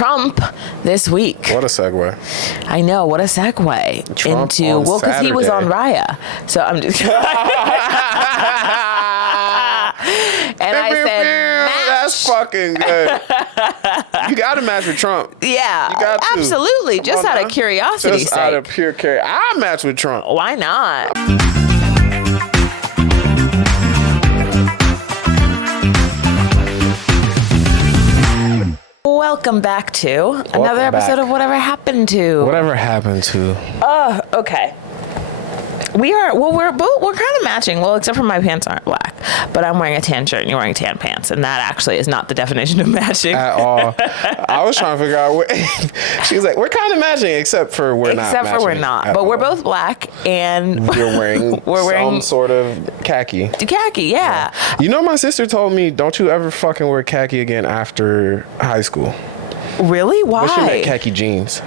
Trump this week. What a segue. I know, what a segue Trump into, on well, because he was on Saturday. Raya. So I'm just... and I said, match. That's fucking good. You got to match with Trump. Yeah, You got to. absolutely. Come Just on out now. of curiosity's Just sake. out of pure curiosity. I match with Trump. Why not? Welcome back to another episode of Whatever Happened to. Whatever happened to? Okay. We're kind of matching. Well, except for my pants aren't black, but I'm wearing a tan shirt and you're wearing tan pants, and that actually is not the definition of matching At all. I was trying to figure out what she was like, we're kind of matching, except for we're not. Except for we're not. But we're both black, and you're wearing some sort of khaki. Khaki, yeah. You know, my sister told me, don't you ever fucking wear khaki again after high school. Really? Why? But she meant khaki jeans.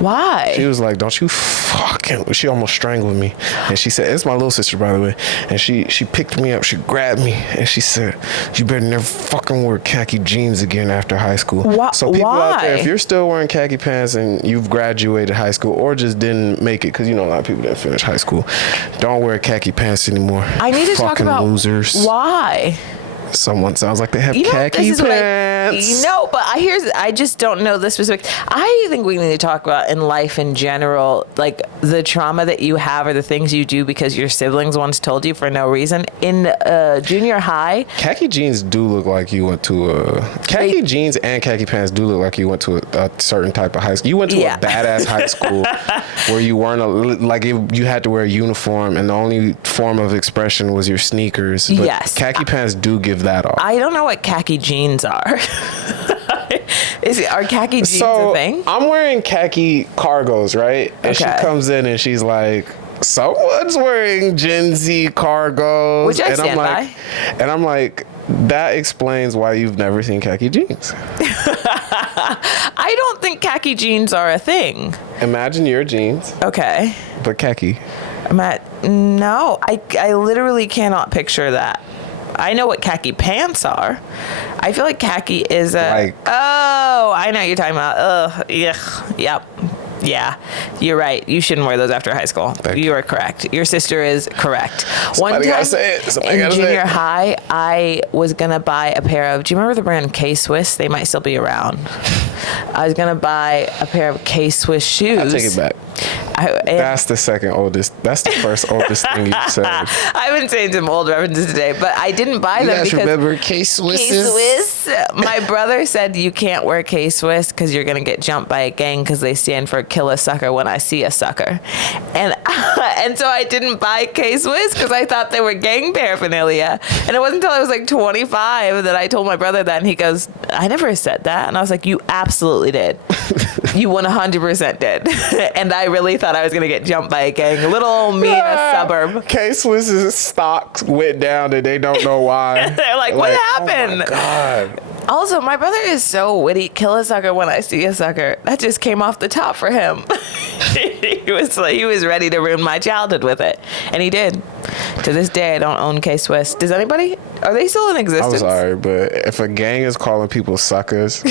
Why? She was like, don't you fucking... She almost strangled me. And she said, it's my little sister, by the way. And she picked me up, she grabbed me, and she said, you better never fucking wear khaki jeans again after high school. So people out there, if you're still wearing khaki pants and you've graduated high school or just didn't make it, because you know a lot of people didn't finish high school, don't wear khaki pants anymore. I need to talk about losers. Why. Someone sounds like they have khaki pants. But I just don't know the specific. I think we need to talk about in life in general, like the trauma that you have or the things you do because your siblings once told you for no reason. In junior high, khaki jeans do look like you went to khaki jeans and khaki pants do look like you went to a certain type of high school. You went to a badass high school where you weren't you had to wear a uniform and the only form of expression was your sneakers. But yes, khaki pants do give that off. I don't know what khaki jeans are. Are khaki jeans a thing? I'm wearing khaki cargos, right? And she comes in and she's like, someone's wearing Gen Z cargos. Which I stand by. And I'm like, that explains why you've never seen khaki jeans. I don't think khaki jeans are a thing. Imagine your jeans. Okay. But khaki. No, I literally cannot picture that. I know what khaki pants are. I feel like khaki is I know what you're talking about. Yep. Yeah, you're right. You shouldn't wear those after high school. You are correct. Your sister is correct. Somebody gotta say it. In junior high, I was going to buy a pair of, do you remember the brand K-Swiss? They might still be around. I was going to buy a pair of K-Swiss shoes. I take it back. That's the second oldest. That's the first oldest thing you said. I've been saying some old references today, but I didn't buy them because... You guys remember K-Swisses? K-Swiss. My brother said you can't wear K-Swiss because you're going to get jumped by a gang because they stand for kill a sucker when I see a sucker. And so I didn't buy K-Swiss because I thought they were gang paraphernalia. And it wasn't until I was like 25 that I told my brother that, and he goes, I never said that. And I was like, you absolutely did. You 100% did. And I really thought I was going to get jumped by a gang. Little old me in a suburb. K-Swiss's stocks went down and they don't know why. They're like, what happened? Oh my God. Also, my brother is so witty. Kill a sucker when I see a sucker. That just came off the top for him. He was ready to ruin my childhood with it. And he did. To this day, I don't own K-Swiss. Does anybody? Are they still in existence? I'm sorry, but if a gang is calling people suckers,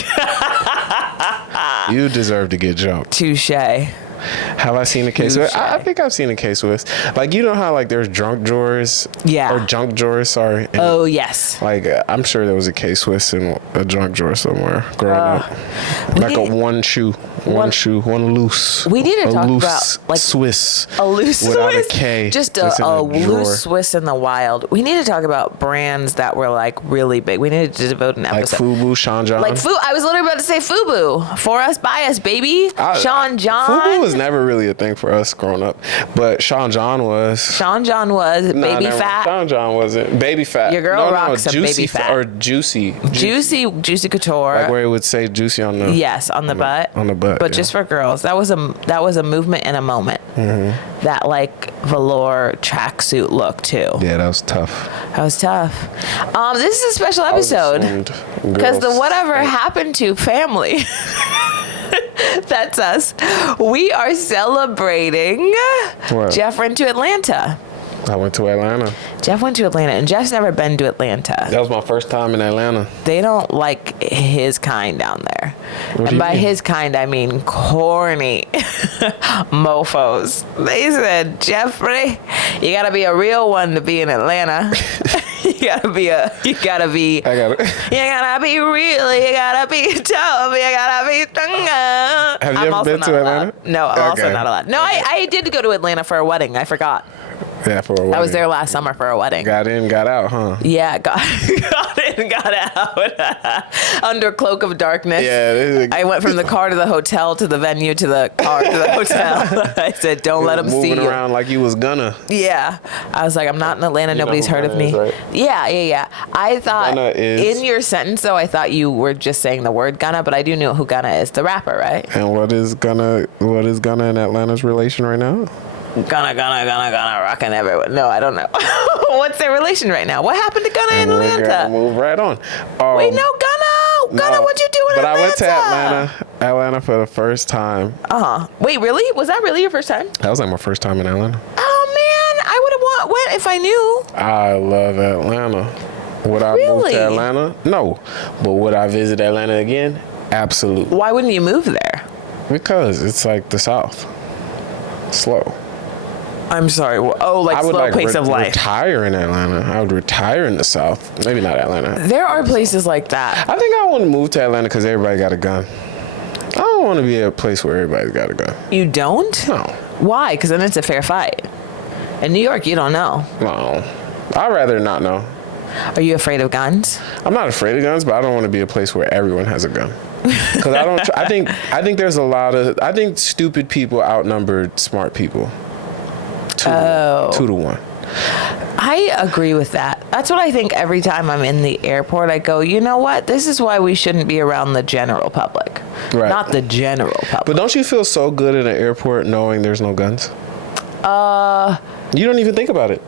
you deserve to get jumped. Touche. Have I seen a K-Swiss? I think I've seen a K-Swiss. Like, you know how, like, there's drunk drawers? Yeah. Or junk drawers, sorry. And, oh, yes. Like, I'm sure there was a K-Swiss in a drunk drawer somewhere growing up. Like one loose. We need to talk about, like, Swiss. A loose without Swiss? a K. Just a loose Swiss in the wild. We need to talk about brands that were, like, really big. We need to devote an episode. Like Fubu, Sean John. Like, I was literally about to say Fubu. For us, by us, baby. Sean John. Fubu was never really a thing for us growing up, but Sean John was. Sean John was baby fat. Sean John wasn't baby fat. Your girl rocks a baby fat. Or juicy couture. Like where it would say juicy on the. Yes, on the butt. On the butt. But just for girls, that was a movement in a moment. Mm-hmm. That like velour tracksuit look too. Yeah, that was tough. This is a special episode because the whatever happened to family. That's us. We are celebrating What? Jeff went to Atlanta. I went to Atlanta. Jeff went to Atlanta, and Jeff's never been to Atlanta. That was my first time in Atlanta. They don't like his kind down there. What do And you by mean? his kind, I mean corny mofos. They said, Jeffrey, you gotta be a real one to be in Atlanta. you gotta be I got it. you gotta be real, you gotta be tough, you gotta be stronger. Have you ever been to Atlanta? No, I'm also Okay. not allowed. No, I did go to Atlanta for a wedding. I forgot. Yeah, for a wedding. I was there last summer for a wedding. Got in, got out, huh? Yeah, got in, got out. Under cloak of darkness. Yeah. I went from the car to the hotel to the venue to the car to the hotel. I said, don't let them see moving you. around like you was gonna. Yeah. I was like, I'm not in Atlanta. Nobody's who heard of Gunna me. is, right? Yeah. I thought, Gunna is- in your sentence, though, I thought you were just saying the word Gunna, but I do know who Gunna is. The rapper, right? And what is Gunna and Atlanta's relation right now? Gunna, rocking everyone. No, I don't know. What's their relation right now? What happened to Gunna in We're gonna Atlanta? move right on. Wait, no, Gunna, what'd you do in but Atlanta? I went to Atlanta for the first time. Wait, really? Was that really your first time? That was like my first time in Atlanta. Oh man, I would have went if I knew. I love Atlanta. Would I move Really? to Atlanta? No. But would I visit Atlanta again? Absolutely. Why wouldn't you move there? Because it's like the South. Slow. I'm sorry. Oh, like I would slow pace of life. retire in Atlanta. I would retire in the South. Maybe not Atlanta. There are places like that. I think I want to move to Atlanta because everybody got a gun. I don't want to be at a place where everybody's got a gun. You don't? No. Why? Because then it's a fair fight. In New York, you don't know. No. I'd rather not know. Are you afraid of guns? I'm not afraid of guns, but I don't want to be a place where everyone has a gun. Because I don't. I think there's a lot of. I think stupid people outnumbered smart people. 2 to 1. I agree with that. That's what I think every time I'm in the airport. I go, you know what? This is why we shouldn't be around the general public. Right. Not the general public. But don't you feel so good in an airport knowing there's no guns? You don't even think about it.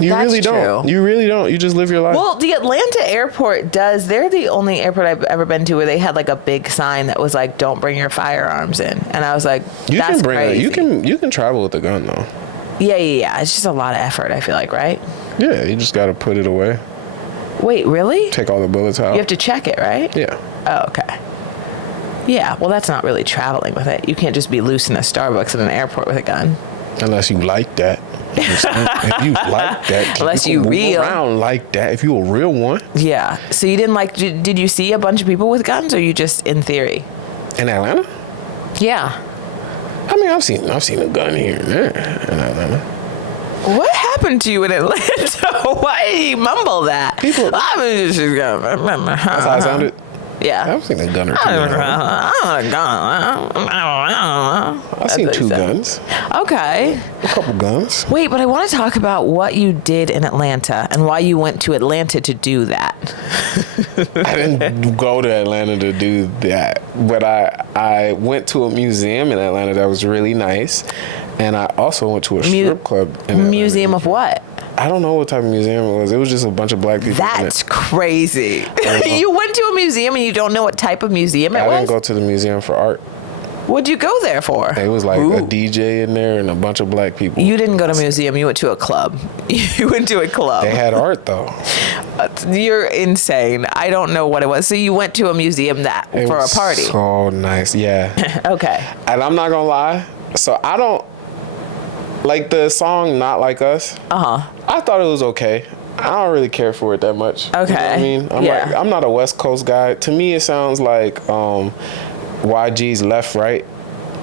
You That's really don't. true. You really don't. You just live your life. Well, the Atlanta airport does. They're the only airport I've ever been to where they had like a big sign that was like, "Don't bring your firearms in." And I was like, you "That's can bring crazy." you can travel with a gun though. Yeah. It's just a lot of effort. I feel like, right? Yeah, you just got to put it away. Wait, really? Take all the bullets out. You have to check it, right? Yeah. Oh, okay. Yeah. Well, that's not really traveling with it. You can't just be loose in a Starbucks at an airport with a gun. Unless you like that. If you like that, Unless you you can move real. around like that. If you a real one Yeah. So you didn't like? Did you see a bunch of people with guns, or you just in theory? in Atlanta, Yeah. I mean, I've seen a gun here and there in Atlanta. What happened to you in Atlanta? Why did you mumble that? People- I mean, just That's how I sounded. Yeah. I've seen a gun or two. in Atlanta. I've seen 2 guns, Okay. a couple guns. Wait, but I want to talk about what you did in Atlanta and why you went to Atlanta to do that. I didn't go to Atlanta to do that, but I went to a museum in Atlanta that was really nice, and I also went to a strip club in Atlanta. Museum of what? I don't know what type of museum it was. It was just a bunch of black people. in That's it. crazy. You went to a museum and you don't know what type of museum it I was? didn't go to the museum for art. What'd you go there for? It was like Ooh. a DJ in there and a bunch of black people. You didn't go to a museum. You went to a club. You went to a club. They had art though. You're insane. I don't know what it was. So you went to a museum It for a was party. So nice, yeah. Okay. And I'm not gonna lie. So I don't like the song "Not Like Us." I thought it was okay. I don't really care for it that much. Okay. You know what I mean? I'm not a West Coast guy. To me, it sounds like YG's Left, Right,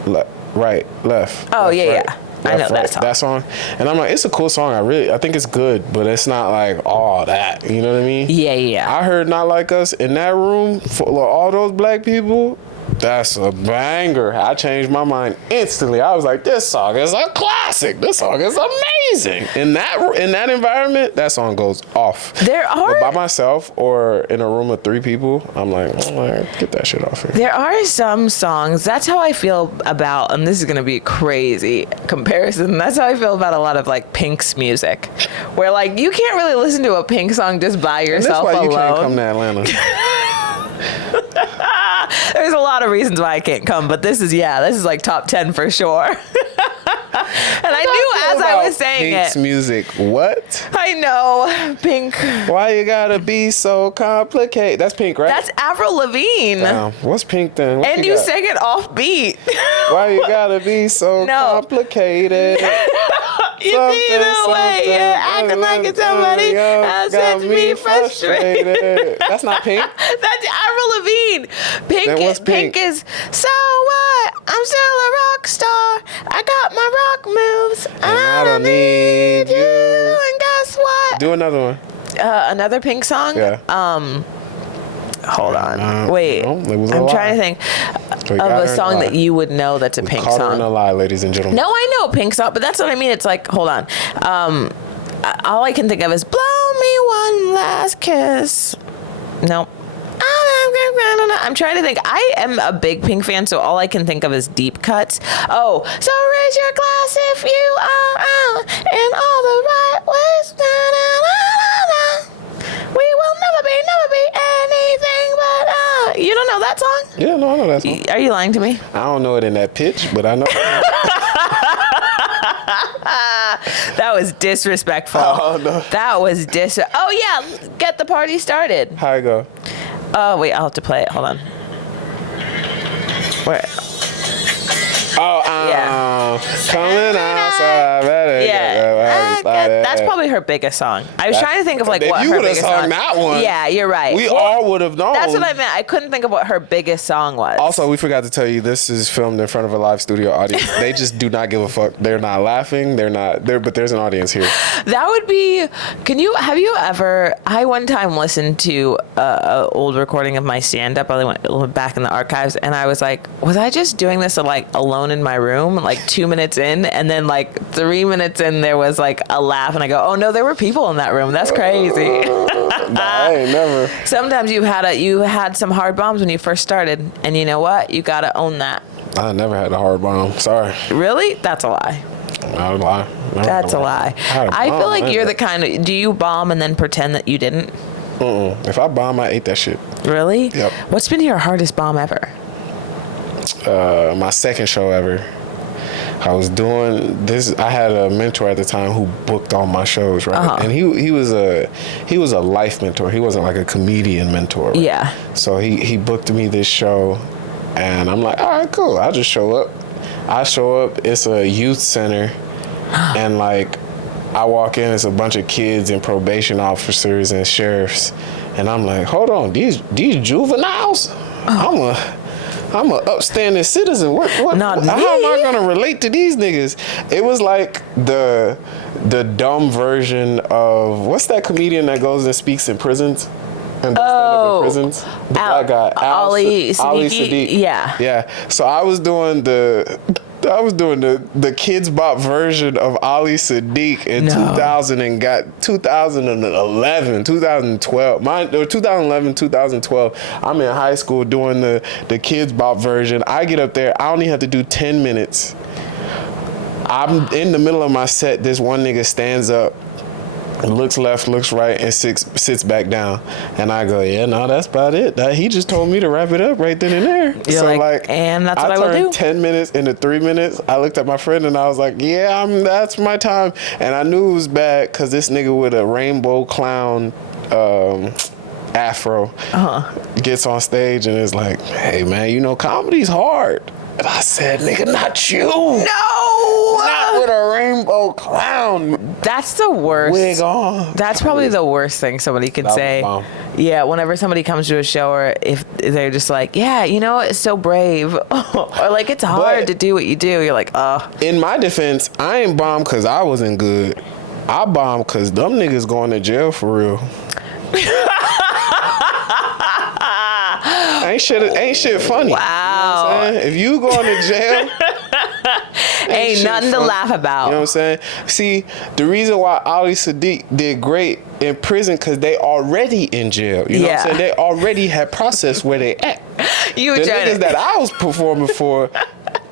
Right, Left. Oh, left, yeah, right, yeah. I know left, that song. That song. And I'm like, it's a cool song. I think it's good, but it's not like all that. You know what I mean? Yeah. I heard "Not Like Us" in that room full of all those black people. That's a banger. I changed my mind instantly. I was like, this song is a classic. This song is amazing. In that environment, that song goes off. There are- But by myself or in a room of 3 people, I'm like, get that shit off here. There are some songs, that's how I feel about, and this is going to be a crazy comparison, that's how I feel about a lot of like Pink's music. Where like, you can't really listen to a Pink song just by And yourself that's why alone. you can't come to Atlanta. There's a lot of reasons why I can't come, but this is like top 10 for sure. And I knew as I was saying Pink's it. music. What? I know. Pink. Why you gotta be so complicated? That's Pink, right? That's Avril Lavigne. What's Pink then? What And you got? sang it off beat. Why you gotta be so complicated? You see the way you're acting like it's somebody else sets me frustrated. That's not Pink. That's Avril Lavigne. Then what's Pink? Pink is, so what? I'm still a rock star. I got my rock moves. And I don't need you. And guess what? Do another one. Another Pink song? Yeah. Hold on. Wait. No, it was a I'm lie. trying to think We of got her a in song a lie. that you would know that's a Pink Caught her in a song. lie, ladies and gentlemen. No, I know Pink song, but that's what I mean. It's like, hold on. All I can think of is blow me one last kiss. Nope. I'm trying to think. I am a big Pink fan, so all I can think of is deep cuts. Oh, so raise your glass if you are out in all the right ways. Na, na, na, na, na. We will never be anything but you don't know that song? Yeah, no, I know that song. Are you lying to me? I don't know it in that pitch, but I know. That was disrespectful. Oh, no. That was Oh, yeah. Get the party started. How it go? Oh, wait. I'll have to play it. Hold on. Where? Oh, coming outside. Better Yeah. get that That's probably her biggest song. I was trying to think of like If what you her would've biggest sung song. that one, Yeah, you're right. We all would have known. That's what I meant. I couldn't think of what her biggest song was. Also, we forgot to tell you, this is filmed in front of a live studio audience. They just do not give a fuck. They're not laughing. They're not there, but there's an audience here. That would be. Have you ever? I one time listened to a old recording of my stand-up. I went back in the archives, and I was like, was I just doing this like alone in my room, like 2 minutes in, and then like 3 minutes in, there was like a laugh, and I go, oh no, there were people in that room. That's crazy. Nah, I ain't never. Sometimes you had some hard bombs when you first started, and you know what? You gotta own that. I never had a hard bomb. Sorry. Really? That's a lie. Not a lie. Never That's had a lie. had a I feel bomb, like you're man. the kind of. Do you bomb and then pretend that you didn't? If I bomb, I ate that shit. Really? Yep. What's been your hardest bomb ever? My second show ever. I was doing this. I had a mentor at the time who booked all my shows, right? Uh-huh. And he was a life mentor. He wasn't like a comedian mentor. Right? Yeah. So he booked me this show, and I'm like, all right, cool. I'll just show up. I show up. It's a youth center, and like I walk in. It's a bunch of kids and probation officers and sheriffs, and I'm like, hold on, these juveniles. I'm a upstanding citizen. What? Not how me. am I gonna relate to these niggas? It was like the dumb version of what's that comedian that goes and speaks in prisons and does stand up in prisons? The black guy, Ali Sadiq. Yeah. Yeah. So I was doing the Kids Bop version of Ali Sadiq in 2011, 2012. Or 2011, 2012. I'm in high school doing the Kids Bop version. I get up there. I only have to do 10 minutes. I'm in the middle of my set. This one nigga stands up, looks left, looks right, and sits back down. And I go, yeah, no, that's about it. He just told me to wrap it up right then and there. You're like, and that's what I will do. turned 10 minutes into 3 minutes. I looked at my friend and I was like, yeah, that's my time. And I knew it was bad because this nigga with a rainbow clown afro gets on stage and is like, hey, man, you know, comedy's hard. And I said, nigga, not you. No! Not with a rainbow clown That's the worst. wig on. That's probably the worst thing somebody could That was say. bomb. Yeah, whenever somebody comes to a show, or if they're just like, yeah, you know, it's so brave. Or like, it's hard But- to do what you do. You're like, oh. In my defense, I ain't bombed because I wasn't good. I bombed because them niggas going to jail for real. Ain't shit funny. Wow. You know what I'm saying? If you going to jail, Ain't shit nothing to funny. laugh about. You know what I'm saying? See, the reason why Ali Sadiq did great in prison because they already in jail. You know what I'm saying? They already had processed where they at. You The were trying niggas to. that I was performing for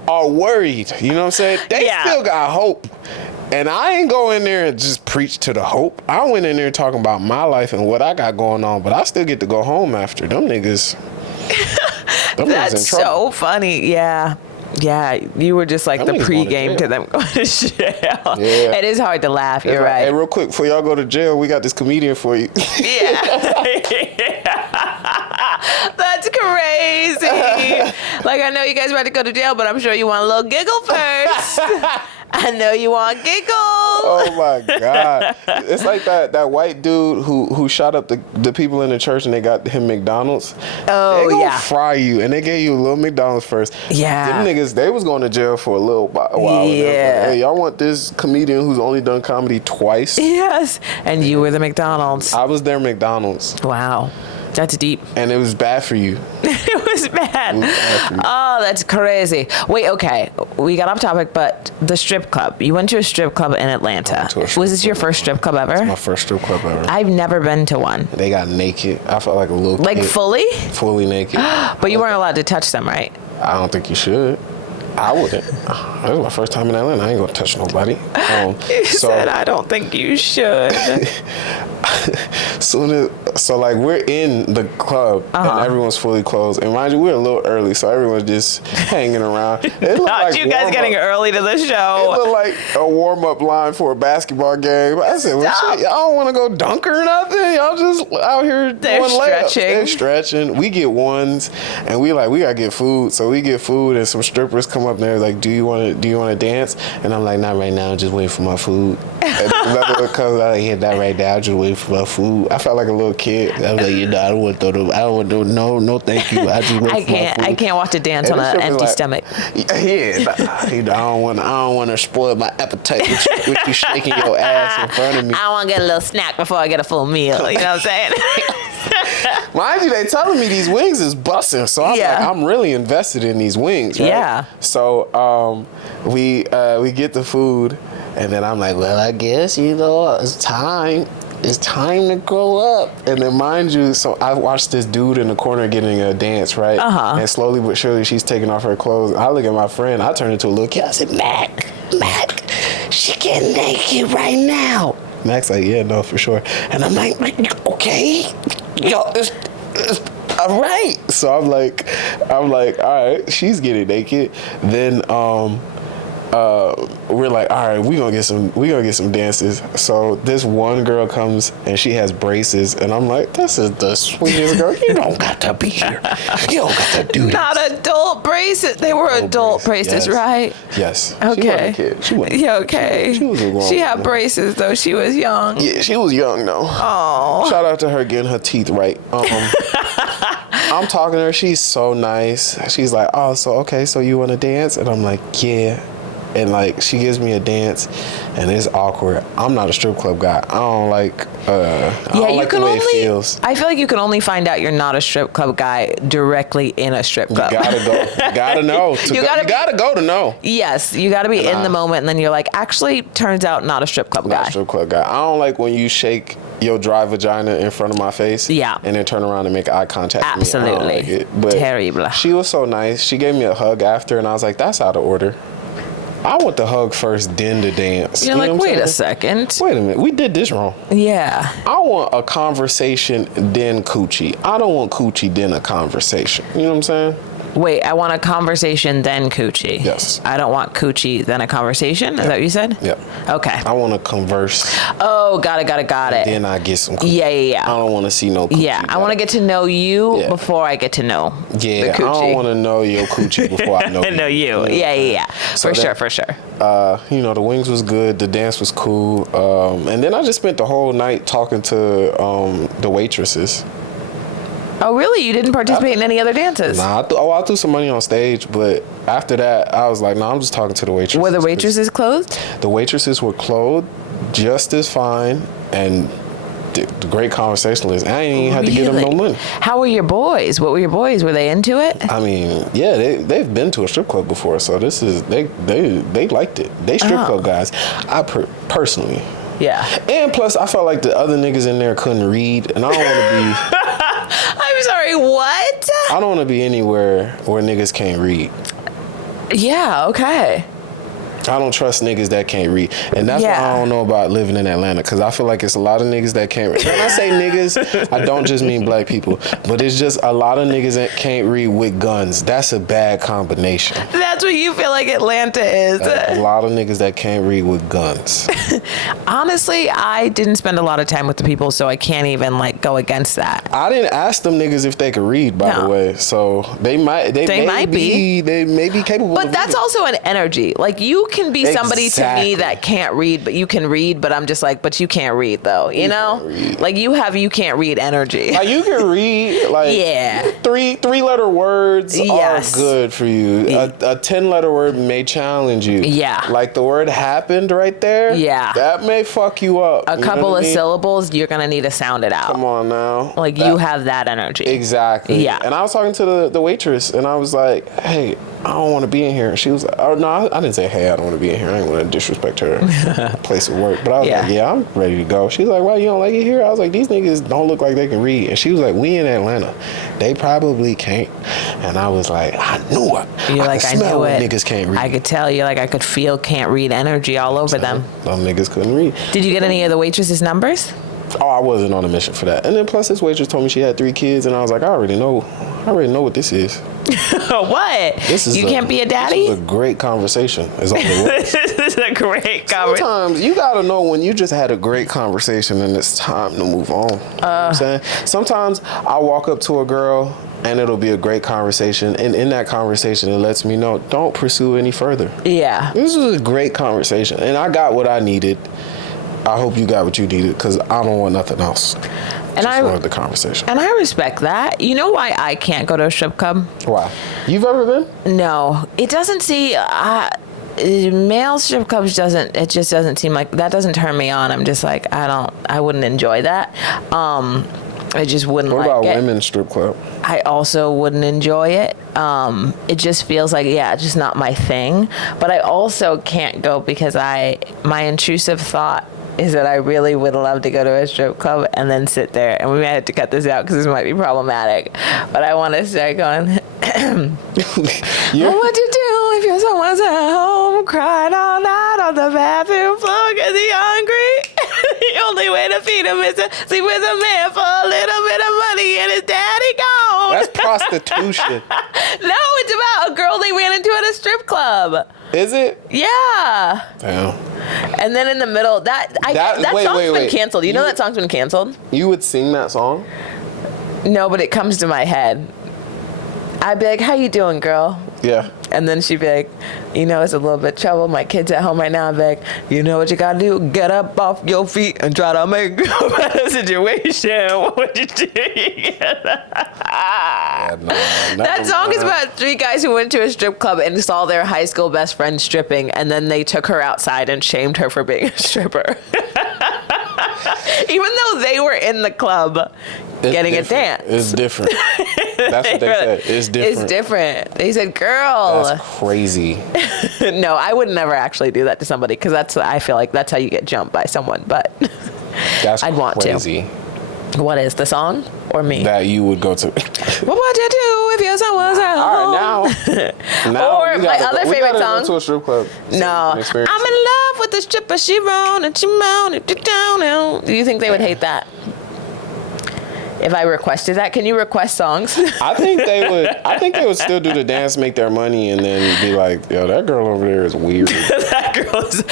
are worried. You know what I'm saying? They still got hope. And I ain't go in there and just preach to the hope. I went in there talking about my life and what I got going on, but I still get to go home after. Them niggas. Them niggas in That's trouble. so funny. Yeah. Yeah, you were just like That the nigga's going to pregame to jail. them going to jail. Yeah. It is hard to laugh. You're It's like, right. Hey, real quick, before y'all go to jail, we got this comedian for you. Yeah. That's crazy. Like, I know you guys about to go to jail, but I'm sure you want a little giggle first. I know you want giggle. Oh my God. It's like that white dude who shot up the people in the church and they got him McDonald's. Oh, they gonna yeah. fry you and they gave you a little McDonald's first. Yeah. Them niggas, they was going to jail for a little while. And they was like, Yeah. hey, y'all want this comedian who's only done comedy twice? Yes. And you were the McDonald's. I was their McDonald's. Wow. That's deep. And it was bad for you. It was bad. It was bad for you. Oh, that's crazy. Wait, okay. We got off topic, but the strip club. You went to a strip club in Atlanta. I went to a strip Was this your club. first strip club ever? My first strip club ever. I've never been to one. They got naked. I felt like a little Like kid. fully? Fully naked. But you weren't allowed to touch them, right? I don't think you should. I wouldn't. That was my first time in Atlanta. I ain't gonna touch nobody. You said, I don't think you should. So like we're in the club and everyone's fully closed. And mind you, we're a little early, so everyone's just hanging around. It looked Not like you guys warm-up. getting early to the It show. looked like a warm-up line for a basketball game. I said, well, Stop. shit, y'all don't want to go dunk or nothing? Y'all just out here They're doing layups. stretching. They're stretching. We get ones, and we gotta get food. So we get food, and some strippers come up there like, do you want to dance? And I'm like, not right now. I'm just waiting for my food. And another one comes out, yeah, not right now. I'm just waiting for my food. I felt like a little kid. I was like, I don't want to. No, thank you. I just wait for my food. I can't watch a dance And on the an stripper's empty like, stomach. Yeah, I don't want to spoil my appetite with you shaking your ass in front of me. I want to get a little snack before I get a full meal. You know what I'm saying? Mind you, they telling me these wings is busting, so I'm Yeah. like, I'm really invested in these wings. Right? Yeah. So we get the food, and then I'm like, well, I guess it's time. It's time to grow up. And then mind you, so I watched this dude in the corner getting a dance, right? And slowly but surely she's taking off her clothes. I look at my friend, I turn into a little kid. I said, Mac, she getting naked right now. Mac's like, yeah, no, for sure. And I'm like, okay, yo, it's all right. So I'm like, all right, she's getting naked. Then we're like, all right, we gonna get some dances. So this one girl comes and she has braces, and I'm like, this is the sweetest girl. You don't got to be here. You don't got to do this. Not adult braces. They were adult braces, Yes. right? Yes. Okay. She wasn't a kid. She wasn't. Yeah, okay. She was a grown She had woman. braces, though. She was young. Yeah, she was young though. Oh. Shout out to her getting her teeth right. I'm talking to her. She's so nice. She's like, oh, so you want to dance? And I'm like, yeah. And like she gives me a dance, and it's awkward. I'm not a strip club guy. I don't like. I don't like the way it feels. I feel like you can only find out you're not a strip club guy directly in a strip club. You gotta go. You gotta know. You gotta go to know. Yes, you gotta be in the moment, and then you're like, actually, turns out not a strip club Not guy. a strip club guy. I don't like when you shake your dry vagina in front of my face. Yeah. And then turn around and make eye contact with me. I Absolutely. don't like it. But Terrible. she was so nice. She gave me a hug after, and I was like, that's out of order. I want the hug first, then the dance. You're You know like, what I'm wait a saying? second. Wait a minute. We did this wrong. Yeah. I want a conversation, then coochie. I don't want coochie, then a conversation. You know what I'm saying? Wait, I want a conversation, then coochie. Yes. I don't want coochie, then a conversation? Is that what you said? Yep. Okay. I want to converse, Oh, got it. then I get some coochie. Yeah. I don't want to see no coochie. Yeah, I want to get to know you Yeah. before I get to know the Yeah, I coochie. don't want to know your coochie before I know you. know you. Yeah. So For sure. The wings was good. The dance was cool. And then I just spent the whole night talking to the waitresses. Oh, really? You didn't participate in any other dances? Nah, I threw some money on stage, but after that, I was like, I'm just talking to the waitresses. Were the waitresses clothed? The waitresses were clothed just as fine, and the great conversationalists. I ain't even had to give them no Really? money. How were your boys? What were your boys? Were they into it? I mean, yeah, they've been to a strip club before, so this is they liked it. They strip club guys. I personally. Yeah. And plus, I felt like the other niggas in there couldn't read, and I don't want to be. I'm sorry, what? I don't want to be anywhere where niggas can't read. Yeah, okay. I don't trust niggas that can't read. And that's why I don't know about living in Atlanta, because I feel like it's a lot of niggas that can't read. When I say niggas, I don't just mean black people, but it's just a lot of niggas that can't read with guns. That's a bad combination. That's what you feel like Atlanta is. A lot of niggas that can't read with guns. Honestly, I didn't spend a lot of time with the people, so I can't even like go against that. I didn't ask them niggas if they could read, by the way. So they might be capable. But that's also an energy. Like, you can be somebody to me that can't read, but you can read. But I'm just like, but you can't read though. You know, like you can't read energy. Like, you can read. Like, three letter words are good for you. A 10-letter word may challenge you. Yeah. Like the word happened right there. Yeah. That may fuck you up. A couple of syllables, you're gonna need to sound it out. Come on now. Like, you have that energy. Exactly. Yeah. And I was talking to the waitress, and I was like, hey, I don't want to be in here. She was like, oh, no, I didn't say, hey, I don't want to be in here. I didn't want to disrespect her place of work. But I was like, yeah, I'm ready to go. She's like, why, you don't like it here? I was like, these niggas don't look like they can read. And she was like, we in Atlanta. They probably can't. And I was like, I knew it. You're like, I knew it. Niggas can't read. I could tell. You're like, I could feel can't read energy all over them. Them niggas couldn't read. Did you get any of the waitress's numbers? Oh, I wasn't on a mission for that. And then plus this waitress told me she had 3 kids, and I was like, I already know what this is. What? You can't be a daddy? This is a great conversation, is all it was. This is a great conversation. Sometimes you gotta know when you just had a great conversation and it's time to move on. You know what I'm saying? Sometimes I walk up to a girl and it'll be a great conversation, and in that conversation it lets me know, don't pursue any further. Yeah. This was a great conversation, and I got what I needed. I hope you got what you needed, because I don't want nothing else. And I wanted the conversation. And I respect that. You know why I can't go to a strip club? Why? You've ever been? No. It doesn't see... male strip clubs just doesn't seem like... That doesn't turn me on. I'm just like, I wouldn't enjoy that. I just wouldn't like it. What about women's strip club? I also wouldn't enjoy it. It just feels like, just not my thing. But I also can't go because my intrusive thought is that I really would love to go to a strip club and then sit there. And we may have to cut this out because this might be problematic. But I want to start going, what to do if you're someone's at home crying all night on the bathroom floor because he's hungry? The only way to feed him is to sleep with a man for a little bit of money and his daddy gone. That's prostitution. No, it's about a girl they ran into at a strip club. Is it? Yeah. Damn. And then in the middle, that song's been canceled. You know that song's been canceled? You would sing that song? No, but it comes to my head. I'd be like, how you doing, girl? Yeah. And then she'd be like, you know, it's a little bit trouble. My kid's at home right now. I'd be like, you know what you gotta do? Get up off your feet and try to make a better situation. What would you do? That song is about 3 guys who went to a strip club and saw their high school best friend stripping, and then they took her outside and shamed her for being a stripper. Even though they were in the club getting a dance. It's different. That's what they said. It's different. It's different. They said, girl. That's crazy. No, I would never actually do that to somebody, because I feel like that's how you get jumped by someone. But I'd want to. What is the song or me? That you would go to. What would you do if you're someone's at home? All right, now or my other favorite song. Go to a strip club. No, I'm in love with the stripper. She rolled and she mounted it down. Do you think they would hate that? If I requested that, can you request songs? I think they would. I think they would still do the dance, make their money, and then be like, "Yo, that girl over there is weird." That girl is.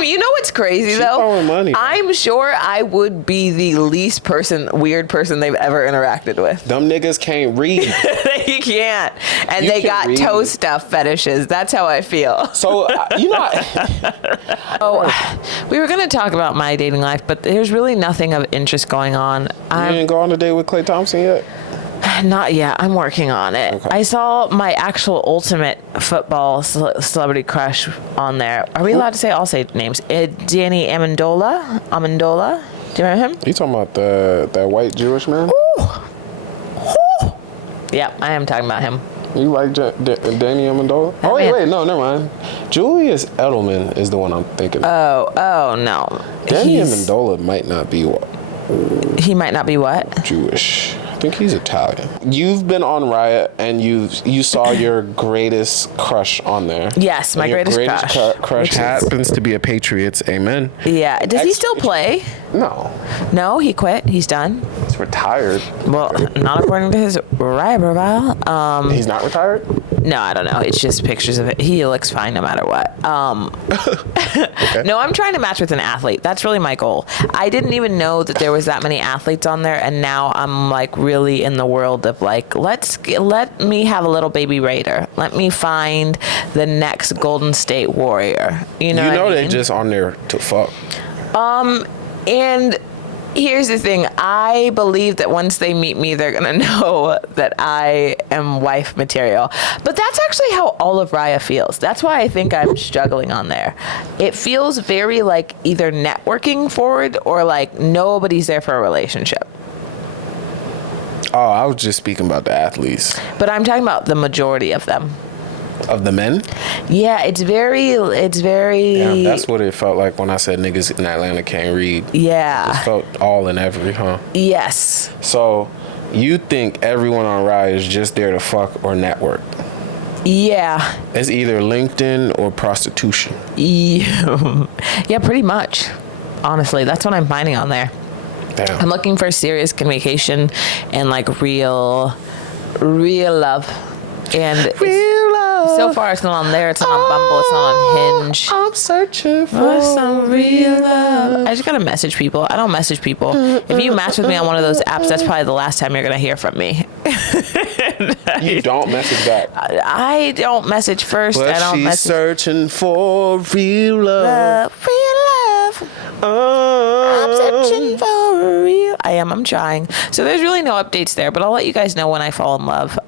You know what's crazy though? Throwing money. I'm sure I would be the least weird person they've ever interacted with. Them niggas can't read. They can't, and they got toe stuff fetishes. That's how I feel. So you know. We were gonna talk about my dating life, but there's really nothing of interest going on. You didn't go on a date with Klay Thompson yet? Not yet. I'm working on it. Okay. I saw my actual ultimate football celebrity crush on there. Are we allowed to say? I'll say names. Danny Amendola. Do you remember him? You talking about that white Jewish man? Ooh. Ooh. Yeah, I am talking about him. You like Danny Amendola? Oh, wait, no, never mind. Julius Edelman is the one I'm thinking of. Oh, no. Danny Amendola might not be what? He might not be what? Jewish. think he's Italian. You've been on Raya, and you saw your greatest crush on there. Yes, my and greatest crush happens to be a Patriots. Amen. Yeah. Does he still play? No. No, he quit. He's done. He's retired. Well, not according to his Raya profile. He's not retired? No, I don't know. It's just pictures of it. He looks fine no matter what. Okay. No, I'm trying to match with an athlete. That's really my goal. I didn't even know that there was that many athletes on there, and now I'm like really in the world of like, let me have a little baby Raider. Let me find the next Golden State Warrior. You know what I mean? They just on there to fuck. And here's the thing. I believe that once they meet me, they're going to know that I am wife material. But that's actually how all of Raya feels. That's why I think I'm struggling on there. It feels very like either networking forward or like nobody's there for a relationship. Oh, I was just speaking about the athletes. But I'm talking about the majority of them. Of the men? Yeah, it's very. Damn, that's what it felt like when I said niggas in Atlanta can't read. Yeah. It felt all in every, huh? Yes. So, you think everyone on Raya is just there to fuck or network? Yeah. It's either LinkedIn or prostitution. Yeah, pretty much. Honestly, that's what I'm finding on there. Damn. I'm looking for serious communication and like real love. And Real love. So far, it's not on there. It's not on Bumble. It's not on Hinge. I'm searching for some real love. I just gotta message people. I don't message people. If you match with me on one of those apps, that's probably the last time you're gonna hear from me. You don't message back. I don't message first. But I don't she's message. Searching for real love. Real love. I'm searching for real. I'm trying. So there's really no updates there, but I'll let you guys know when I fall in love.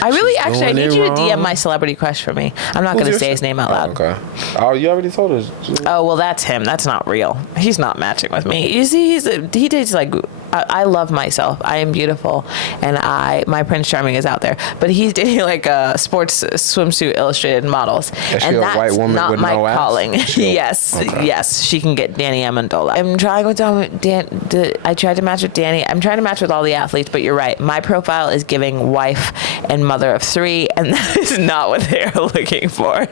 I need you to DM my celebrity crush for me. I'm not going to say his name out loud. Oh, okay. Oh, you already told us. Oh, well, that's him. That's not real. He's not matching with me. You see, he dates like, I love myself. I am beautiful. And my Prince Charming is out there. But he's dating like sports swimsuit illustrated models. Is she and a that's white woman not with my no ass? calling. Yes. Okay. Yes. She can get Danny Amendola. I'm trying with I tried to match with Danny. I'm trying to match with all the athletes, but you're right. My profile is giving wife and mother of 3, and that is not what they're looking for.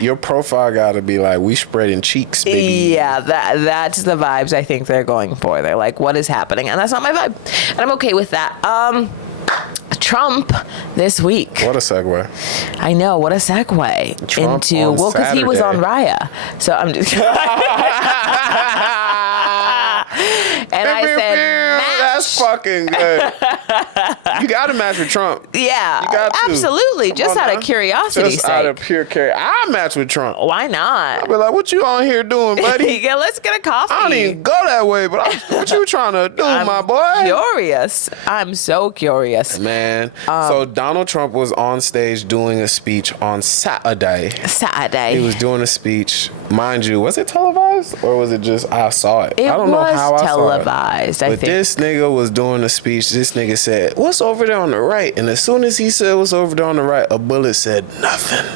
Your profile gotta be like, we spreading cheeks, baby. Yeah, that's the vibes I think they're going for. They're like, what is happening? And that's not my vibe. And I'm okay with that. Trump this week. What a segue. I know, what a segue. Trump into, well, because he was on Saturday. Raya. So I'm just and I said, match. That's fucking good. You gotta match with Trump. Yeah, You got to. absolutely. Just out of curiosity Just sake. out of pure curiosity. I match with Trump. Why not? I'll be like, what you on here doing, buddy? Yeah, let's get a coffee. I don't even go that way, but what you trying to do, my boy? Curious. I'm so curious. Man. So Donald Trump was on stage doing a speech on Saturday. He was doing a speech. Mind you, was it televised or was it just I saw it? I don't know how I saw it. Televised, I But think. this nigga was doing a speech. This nigga said, what's over there on the right? And as soon as he said what's over there on the right, a bullet said nothing.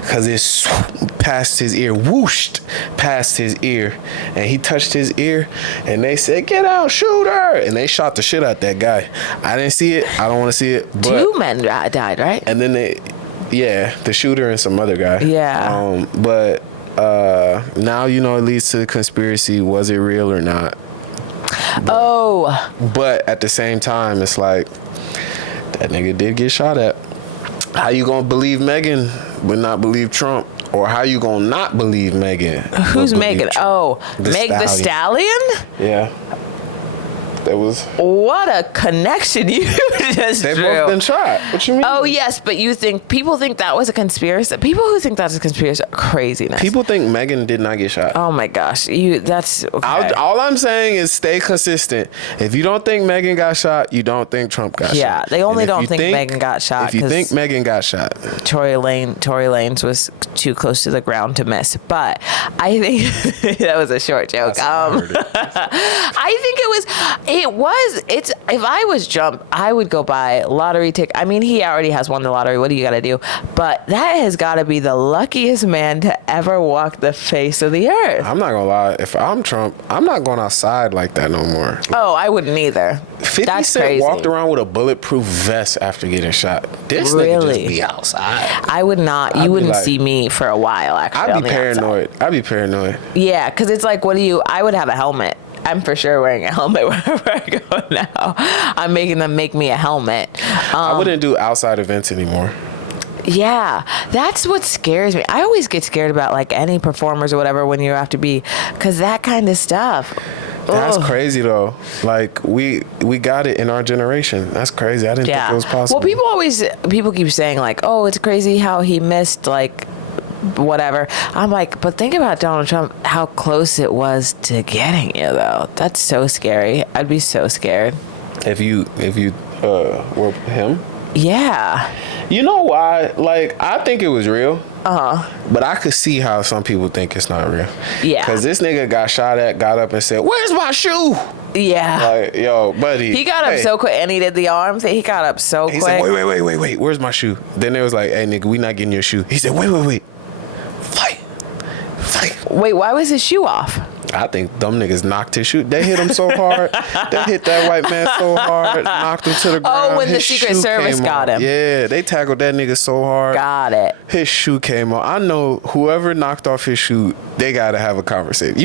Because it passed his ear, whooshed past his ear. And he touched his ear and they said, get out, shoot her. And they shot the shit out that guy. I didn't see it. I don't want to see it. But 2 men died, right? And then the shooter and some other guy. Yeah. But now you know it leads to the conspiracy. Was it real or not? But at the same time, it's like that nigga did get shot at. How you gonna believe Megan but not believe Trump? Or how you gonna not believe Megan? Who's Megan? Trump? Meg the Stallion? Yeah. That was. What a connection you just They've drew. both been shot. What you mean? Oh, yes, but people think that was a conspiracy? People who think that's a conspiracy are craziness. People think Megan did not get shot. Oh, my gosh. That's... Okay. All I'm saying is stay consistent. If you don't think Megan got shot, you don't think Trump got shot. Yeah, they only don't think Megan got shot. If you think Megan got shot. Tory Lanez was too close to the ground to miss. But I think... that was a short joke. I think It's if I was Trump, I would go buy lottery ticket. I mean, he already has won the lottery. What do you got to do? But that has got to be the luckiest man to ever walk the face of the earth. I'm not gonna lie. If I'm Trump, I'm not going outside like that no more. Oh, I wouldn't either. 50 That's Cent crazy. walked around with a bulletproof vest after getting shot. This nigga just be outside. I would not. You wouldn't see me for a while, actually. I'd be paranoid. I'd be paranoid. Yeah, because it's like, I would have a helmet. I'm for sure wearing a helmet wherever I go now. I'm making them make me a helmet. I wouldn't do outside events anymore. Yeah, that's what scares me. I always get scared about like any performers or whatever when you have to be, because that kind of stuff. That's Ugh. crazy though. Like we got it in our generation. That's crazy. I didn't think it was possible. Well, people keep saying like, oh, it's crazy how he missed like whatever. I'm like, but think about Donald Trump, how close it was to getting you though. That's so scary. I'd be so scared. If you were him. Yeah. You know why? Like, I think it was real. Uh-huh. But I could see how some people think it's not real. Yeah. Because this nigga got shot at, got up and said, "Where's my shoe?" Yeah. Like, yo, buddy. He got up so quick, and he did the arm thing. He got up so quick. He said, wait, where's my shoe? Then they was like, hey, nigga, we not getting your shoe. He said, wait. Fight. Wait, why was his shoe off? I think them niggas knocked his shoe. They hit him so hard. They hit that white man so hard, knocked him to the ground. Oh, when the His Secret shoe Service came got off. him. Yeah, they tackled that nigga so hard. Got it. His shoe came off. I know whoever knocked off his shoe, they gotta have a conversation.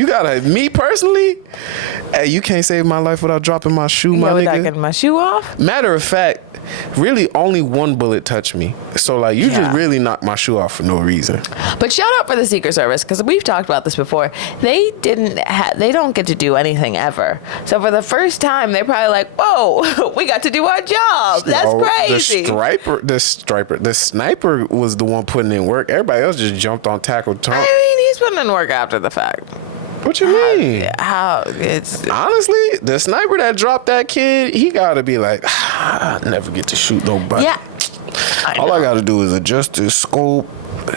Me personally, hey, you can't save my life without dropping my shoe, my Without nigga. getting my shoe off? Matter of fact, really only one bullet touched me. So like you just really knocked my shoe off for no reason. But shout out for the Secret Service, because we've talked about this before. They don't get to do anything ever. So for the first time, they're probably like, whoa, we got to do our job. That's crazy. The sniper was the one putting in work. Everybody else just jumped on, tackled Trump. I mean, he's putting in work after the fact. What you mean? Honestly, the sniper that dropped that kid, he gotta be like, I never get to shoot nobody. Yeah. All I gotta do is adjust the scope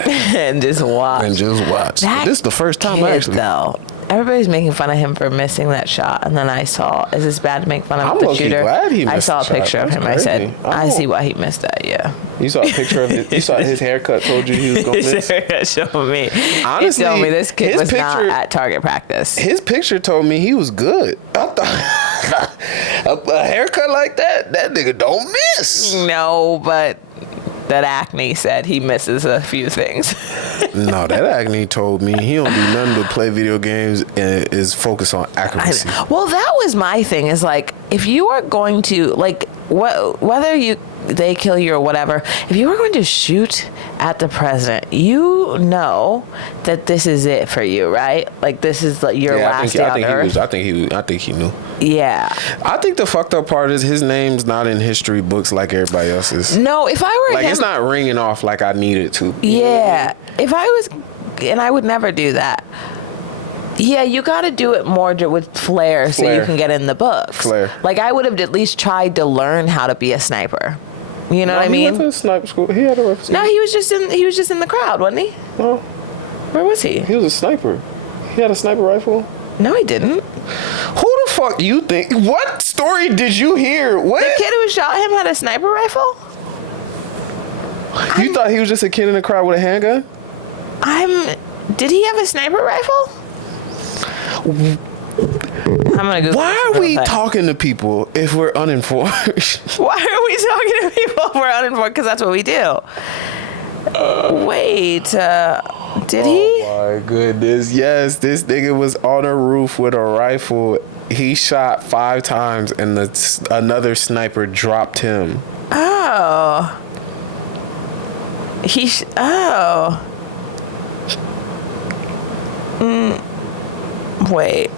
and just watch. This is the first time actually. Though. Everybody's making fun of him for missing that shot, and then I saw, is this bad to make fun of the shooter? Glad he missed I saw a picture of him. Crazy. I said, I see why he missed that, yeah. You saw a picture of it? You saw his haircut told you he was going to miss? His haircut showed me. Honestly, he told me this kid was not at target practice. His picture told me he was good. I thought, a haircut like that nigga don't miss. No, but that acne said he misses a few things. No, that acne told me he don't do nothing but play video games and is focused on accuracy. Well, that was my thing, is like, if you are going to, like, whether they kill you or whatever, if you are going to shoot at the president, you know that this is it for you, right? Like, this is your last day on Earth. I think he knew. Yeah. I think the fucked up part is his name's not in history books like everybody else's. No, if I were like him, it's not ringing off like I need it to. Yeah. If I was, and I would never do that. Yeah, you got to do it more with flair so you can get in the books. Flair. Like, I would have at least tried to learn how to be a sniper. You know what I mean? He went to sniper school. He had a rifle school. No, he was just in the crowd, wasn't he? No. Where was he? He was a sniper. He had a sniper rifle. No, he didn't. Who the fuck you think? What story did you hear? What? The kid who shot him had a sniper rifle? You thought he was just a kid in the crowd with a handgun? Did he have a sniper rifle? I'm gonna go. Why are we talking to people if we're uninformed? Why are we talking to people if we're uninformed? Because that's what we do. Wait, did he? Oh my goodness, yes, this nigga was on a roof with a rifle. He shot 5 times and another sniper dropped him. Oh. Wait.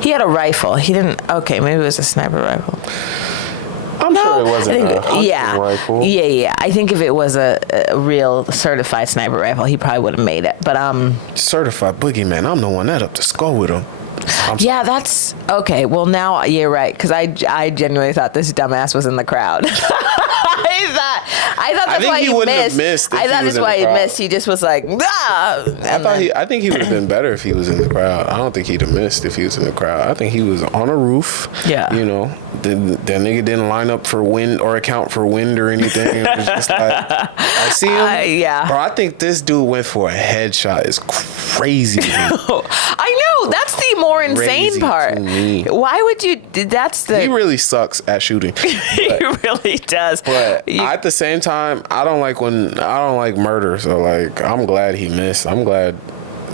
He had a rifle. He didn't. Okay, maybe it was a sniper rifle. I'm sure it wasn't a hunting rifle. Yeah. I think if it was a real certified sniper rifle, he probably would have made it. But certified boogeyman. I'm the one that up to skull with him. Yeah, that's okay. Well, now you're right, because I genuinely thought this dumbass was in the crowd. I thought I thought that's why he he wouldn't have missed. missed if I thought he was that's in why the he crowd. missed. He just was like, ah. I think he would have been better if he was in the crowd. I don't think he'd have missed if he was in the crowd. I think he was on a roof. Yeah. You know, that nigga didn't line up for wind or account for wind or anything. It was just like, I see him. Yeah. Bro, I think this dude went for a headshot. It's crazy. I know. That's the more insane Crazy part. to me. Why would you? That's the. He really sucks at shooting. He really does. But at the same time, I don't like murder. So like, I'm glad he missed. I'm glad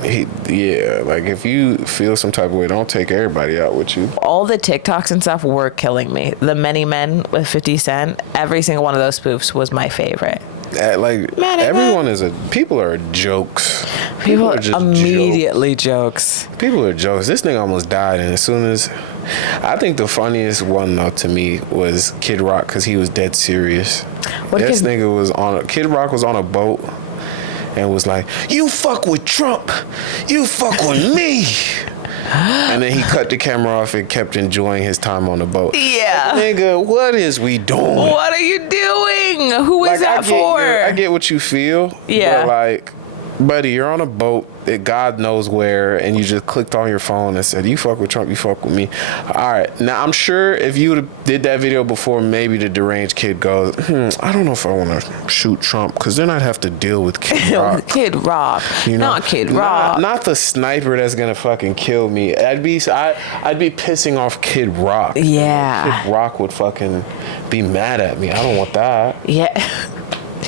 like if you feel some type of way, don't take everybody out with you. All the TikToks and stuff were killing me. The Many Men with 50 Cent, every single one of those spoofs was my favorite. People are jokes. People are just immediately jokes. People are jokes. This nigga almost died, and as soon as I think the funniest one though to me was Kid Rock because he was dead serious. Kid Rock was on a boat and was like, "You fuck with Trump, you fuck with me." And then he cut the camera off and kept enjoying his time on the boat. Yeah. Like, nigga, what is we doing? What are you doing? Who is that for? I get what you feel. Yeah. But like, buddy, you're on a boat that God knows where, and you just clicked on your phone and said, "You fuck with Trump, you fuck with me." All right. Now, I'm sure if you would have did that video before, maybe the deranged kid goes, I don't know if I want to shoot Trump, because then I'd have to deal with Kid Rock. Kid Rock. You know? Not Kid Rock. Not the sniper that's going to fucking kill me. I'd be pissing off Kid Rock. Yeah. Kid Rock would fucking be mad at me. I don't want that. Yeah.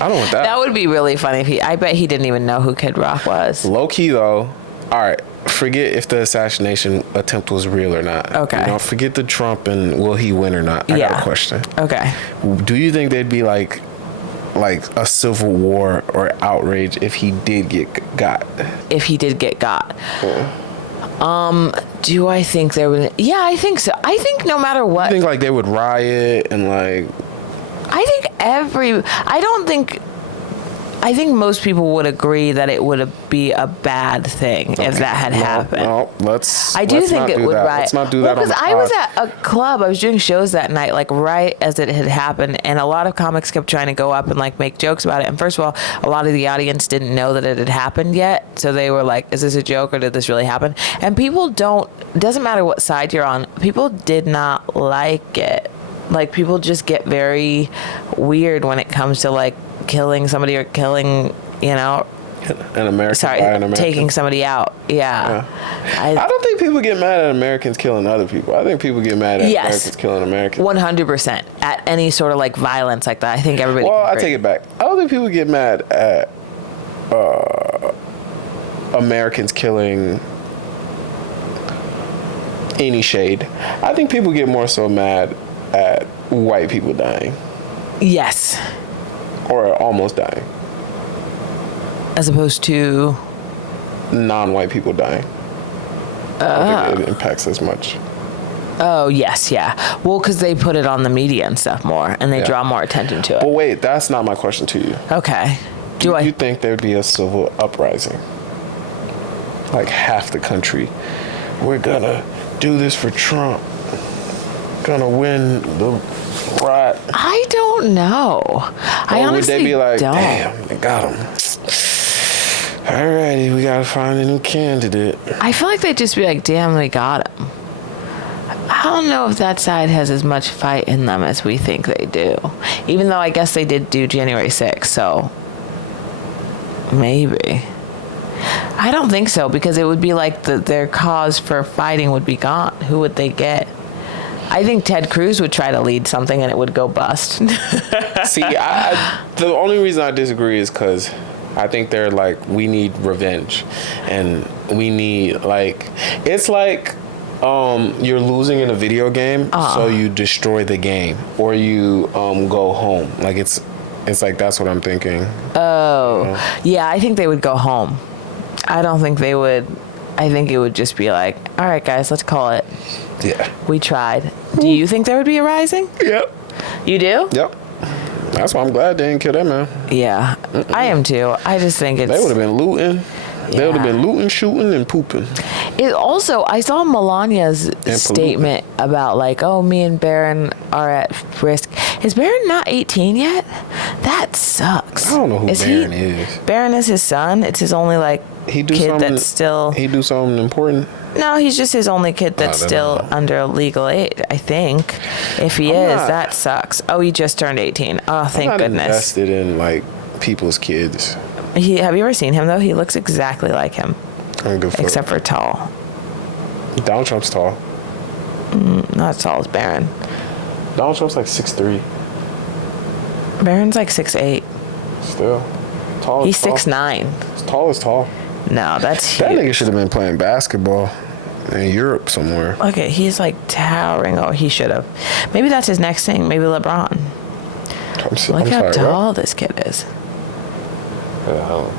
I don't want that. That would be really funny if I bet he didn't even know who Kid Rock was. Low key though, all right, forget if the assassination attempt was real or not. Okay. You know, forget the Trump and will he win or not. I got a question. Okay. Do you think there'd be like a civil war or outrage if he did get got? If he did get got. Yeah. Do I think there would? Yeah, I think so. I think no matter what. I think like they would riot and like. I think most people would agree that it would be a bad thing if that had happened. No, let's think it would riot. Let's not do that. Because I was at a club. I was doing shows that night, like right as it had happened, and a lot of comics kept trying to go up and like make jokes about it. And first of all, a lot of the audience didn't know that it had happened yet, so they were like, "Is this a joke or did this really happen?" And people don't. It doesn't matter what side you're on. People did not like it. Like, people just get very weird when it comes to, like, killing somebody or killing, you know. An American. Sorry, taking somebody out. Yeah. I don't think people get mad at Americans killing other people. I think people get mad at Americans killing Americans. 100%. At any sort of, like, violence like that. I think everybody Well, I take it back. I don't think people get mad at Americans killing any shade. I think people get more so mad at white people dying. Yes. Or almost dying. As opposed to non-white people dying. I don't think it impacts as much. Oh, yes, yeah. Well, because they put it on the media and stuff more, and they draw more attention to it. Well, wait, that's not my question to you. Okay. Do you think there'd be a civil uprising? Like half the country, we're gonna do this for Trump. Gonna win the riot. I don't know. I honestly would they be like, don't. Damn, they got him. Alrighty, we gotta find a new candidate. I feel like they'd just be like, damn, they got him. I don't know if that side has as much fight in them as we think they do. Even though I guess they did do January 6th, so maybe. I don't think so, because it would be like their cause for fighting would be gone. Who would they get? I think Ted Cruz would try to lead something and it would go bust. See, the only reason I disagree is because I think they're like, we need revenge. And we need, like, it's like you're losing in a video game, so you destroy the game. Or you go home. Like, it's like, that's what I'm thinking. Oh. You know? Yeah, I think they would go home. I don't think they would. I think it would just be like, all right, guys, let's call it. Yeah. We tried. Do you think there would be a rising? Yep. You do? Yep. That's why I'm glad they didn't kill that man. Yeah. I am too. I just think it's... They would have been looting. They would have been looting, shooting, and pooping. It also, I saw Melania's statement about like, oh, me and Barron are at risk. Is Barron not 18 yet? That sucks. I don't know who Baron is. Baron is his son. It's his only kid that's still. He do something important. No, he's just his only kid that's still under legal age. I think. If he that sucks. Oh, he just turned 18. Oh, thank goodness. Invested in people's kids. Have you ever seen him though? He looks exactly like him, except for tall. Donald Trump's tall. Not as tall as Baron. Donald Trump's 6'3". Baron's 6'8". Still. Tall. He's 6'9". Tall is tall. No, that's huge. That nigga should have been playing basketball in Europe somewhere. Okay, he's towering. Oh, he should have. Maybe that's his next thing. Maybe LeBron. Look how tall this kid is. Yeah.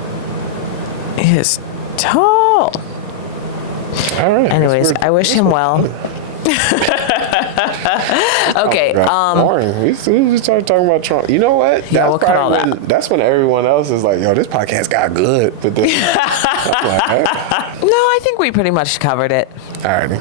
He is tall. All right. Anyways, I wish him well. Okay. Boring. We just started talking about Trump. You know what? Yeah, we'll cut all that. That's when everyone else is like, "Yo, this podcast got good." But then, No, I think we pretty much covered it. All right.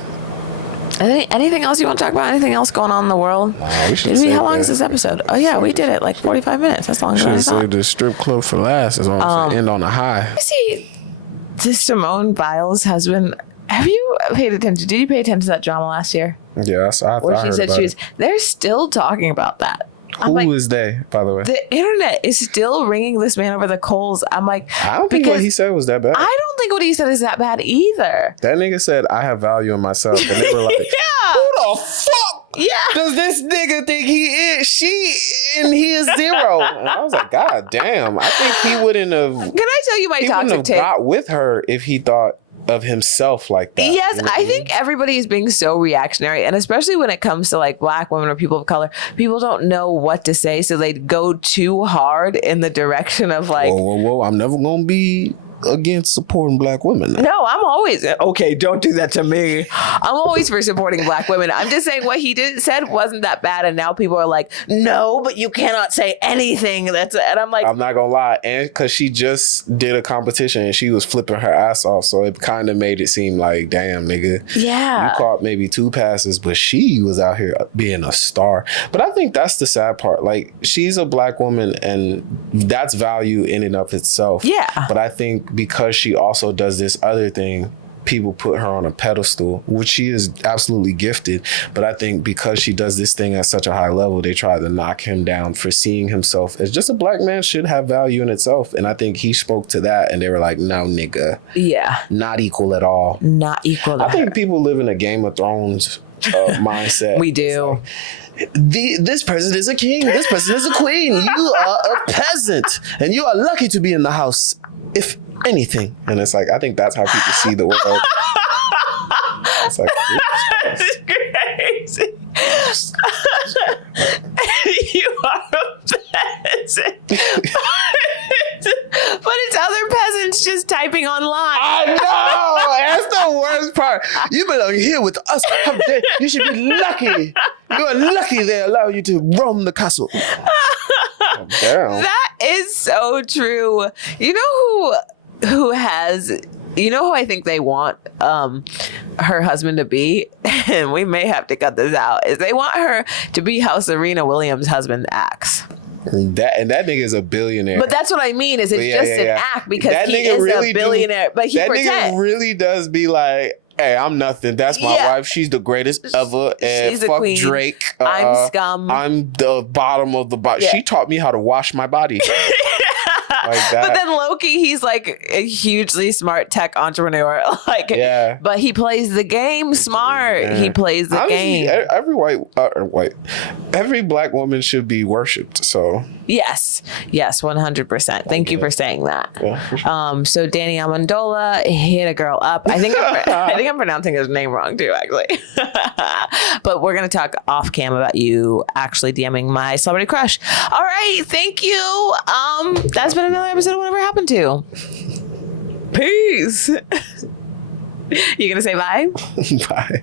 Anything else you want to talk about? Anything else going on in the world? We should. How long is this episode? Oh yeah, we did it 45 minutes. That's long as I thought. Should have saved the strip club for last. As long as end on a high. See, this Simone Biles husband. Have you paid attention? Did you pay attention to that drama last year? Yes, I where she heard said about it. They're still talking about that. Who is they, by the way? The internet is still ringing this man over the coals. I'm like, I don't think what he said was that bad. I don't think what he said is that bad either. That nigga said, "I have value in myself," and they were like, yeah. "Who the fuck? Yeah. Does this nigga think he is? He is zero." And I was like, God damn. I think he wouldn't have. Can I tell you my toxic take? Got with her if he thought of himself like that. Yes, you know I think everybody is being so reactionary, and especially when it comes to black women or people of color, people don't know what to say, so they go too hard in the direction of whoa, I'm never gonna be against supporting black women. No, I'm always okay. Don't do that to me. I'm always for supporting black women. I'm just saying what he said wasn't that bad, and now people are like, no, but you cannot say anything. And I'm like, I'm not gonna lie, and because she just did a competition and she was flipping her ass off, so it kind of made it seem like, damn, nigga, yeah, you caught maybe 2 passes, but she was out here being a star. But I think that's the sad part. She's a black woman, and that's value in and of itself. Yeah, but I think because she also does this other thing, people put her on a pedestal, which she is absolutely gifted. But I think because she does this thing at such a high level, they try to knock him down for seeing himself as just a black man should have value in itself. And I think he spoke to that, and they were like, no, nigga. Yeah. Not equal at all. Not equal. I think people live in a Game of Thrones mindset. We do. This president is a king. This president is a queen. You are a peasant, and you are lucky to be in the house, if anything. And it's I think that's how people see the world. It's that's crazy. You are a peasant. But it's other peasants just typing online. I know. That's the worst part. You belong here with us. You should be lucky. You are lucky they allow you to roam the castle. Oh, damn. That is so true. You know who has... You know who I think they want her husband to be? And we may have to cut this out. Is they want her to be how Serena Williams' husband acts. That nigga is a billionaire. But that's what I mean. Is it's an act because that he is really a billionaire. But he pretends. That nigga really does be like, hey, I'm nothing. That's my wife. She's the greatest ever. And she's fuck queen. Drake. I'm scum. I'm the bottom of the bottom. Yeah. She taught me how to wash my body. Like that. But then Loki, he's a hugely smart tech entrepreneur. But he plays the game smart. Yeah. He plays the game. Every black woman should be worshipped. So yes, 100%. Thank you for saying that. Yeah, for sure. So Danny Amendola hit a girl up. I think I'm pronouncing his name wrong too, actually. But we're gonna talk off cam about you actually DMing my celebrity crush. All right, thank you. That's been another episode of Whatever Happened To. Peace. You gonna say bye? Bye.